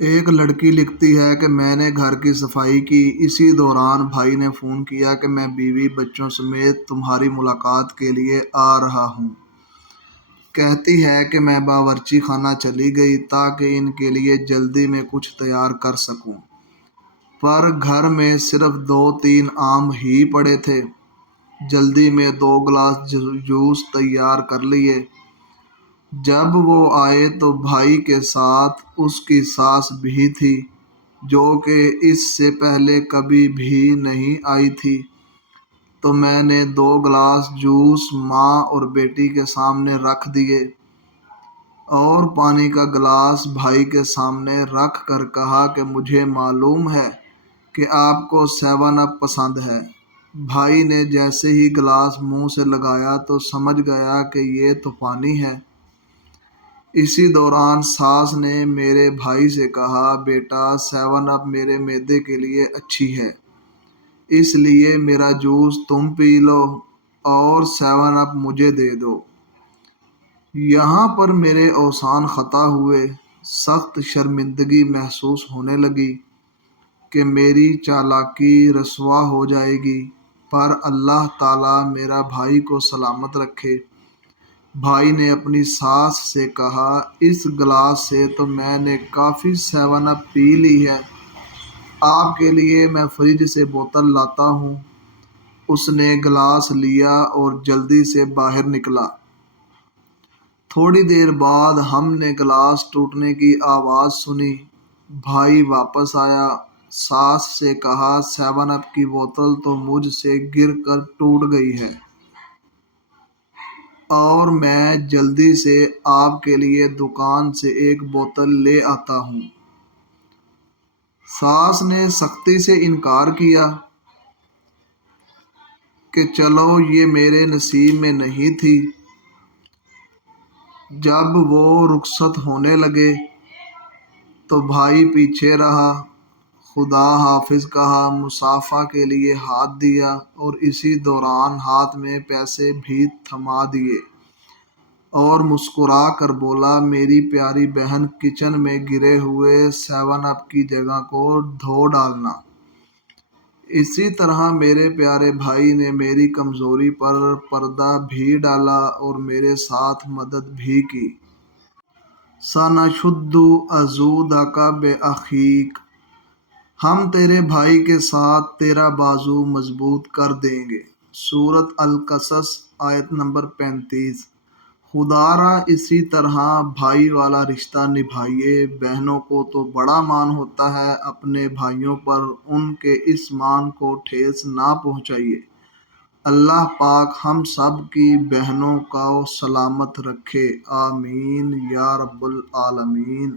ایک لڑکی لکھتی ہے کہ میں نے گھر کی صفائی کی، اسی دوران بھائی نے فون کیا کہ میں بیوی بچوں سمیت تمہاری ملاقات کے لیے آ رہا ہوں۔ کہتی ہے کہ میں باورچی خانہ چلی گئی تاکہ ان کے لیے جلدی میں کچھ تیار کر سکوں، پر گھر میں صرف 2-3 آم ہی پڑے تھے۔ جلدی میں 2 گلاس جوس تیار کر لیے۔ جب وہ آئے تو بھائی کے ساتھ اس کی ساس بھی تھی، جو کہ اس سے پہلے کبھی بھی نہیں آئی تھی۔ تو میں نے 2 گلاس جوس ماں اور بیٹی کے سامنے رکھ دیے اور پانی کا گلاس بھائی کے سامنے رکھ کر کہا کہ مجھے معلوم ہے کہ آپ کو 7 اپ پسند ہے۔ بھائی نے جیسے ہی گلاس منہ سے لگایا تو سمجھ گیا کہ یہ تو پانی ہے۔ اسی دوران ساس نے میرے بھائی سے کہا، بیٹا 7 اپ میرے معدے کے لیے اچھی ہے، اس لیے میرا جوس تم پی لو اور 7 اپ مجھے دے دو۔ یہاں پر میرے اوزان خطا ہوئے، سخت شرمندگی محسوس ہونے لگی کہ میری چالاکی رسوا ہو جائے گی، پر اللہ تعالیٰ میرا بھائی کو سلامت رکھے۔ بھائی نے اپنی ساس سے کہا، اس گلاس سے تو میں نے کافی 7 اپ پی لی ہے، آپ کے لیے میں فریج سے بوتل لاتا ہوں۔ اس نے گلاس لیا اور جلدی سے باہر نکلا۔ تھوڑی دیر بعد ہم نے گلاس ٹوٹنے کی آواز سنی۔ بھائی واپس آیا، ساس سے کہا، 7 اپ کی بوتل تو مجھ سے گر کر ٹوٹ گئی ہے اور میں جلدی سے آپ کے لیے دکان سے ایک بوتل لے آتا ہوں۔ ساس نے سختی سے انکار کیا کہ چلو یہ میرے نصیب میں نہیں تھی۔ جب وہ رخصت ہونے لگے تو بھائی پیچھے رہا، خدا حافظ کہا، مصافحہ کے لیے ہاتھ دیا اور اسی دوران ہاتھ میں پیسے بھی تھما دیے اور مسکرا کر بولا، میری پیاری بہن کچن میں گرے ہوئے 7 اپ کی جگہ کو دھو ڈالنا۔ اسی طرح میرے پیارے بھائی نے میری کمزوری پر پردہ بھی ڈالا اور میرے ساتھ مدد بھی کی۔ سَنَشُدُّ عَضُدَكَ بِأَخِيكَ، ہم تیرے بھائی کے ساتھ تیرا بازو مضبوط کر دیں گے۔ سورۃ القصص آیت نمبر 35۔ خدا را اسی طرح بھائی والا رشتہ نبھائیے۔ بہنوں کو تو بڑا مان ہوتا ہے، اپنے بھائیوں پر ان کے اس مان کو ٹھیس نہ پہنچائیے۔ اللہ پاک ہم سب کی بہنوں کو سلامت رکھے، آمین یا رب العالمین۔